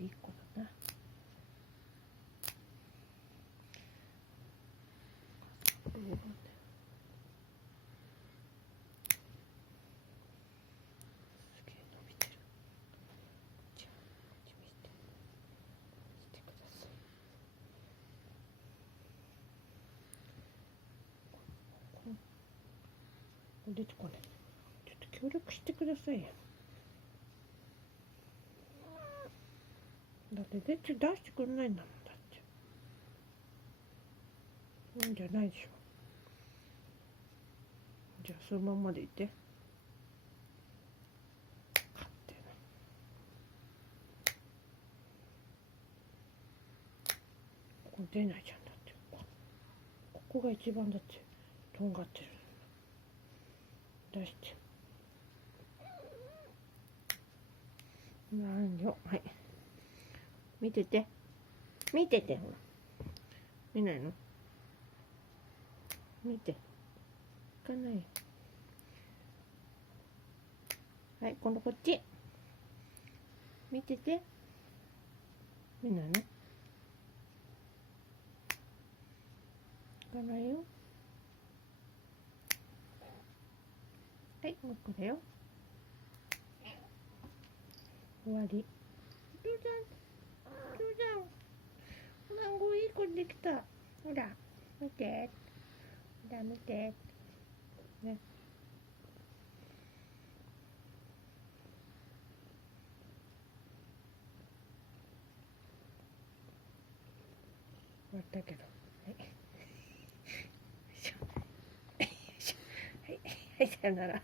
1個だな。すげえ伸びてる。じゃあ見てください。出てこない。ちょっと協力してくださいよ。だって出してくんないんだもん。だっていいんじゃないでしょ。じゃあそのままでいて。勝手な。ここ出ないじゃん。だってここが一番だってとんがってる。出して。なんよ。はい。見てて。見てて。ほら。見ないの？見て。行かないよ。はい、今度こっち。見てて。見ないの？行かないよ。はい、もうこれよ。終わり。どうじゃん。マンゴーいい子できた。ほら、見て。ほら、見て。ね。終わったけど。はい。はい、はい、さよなら。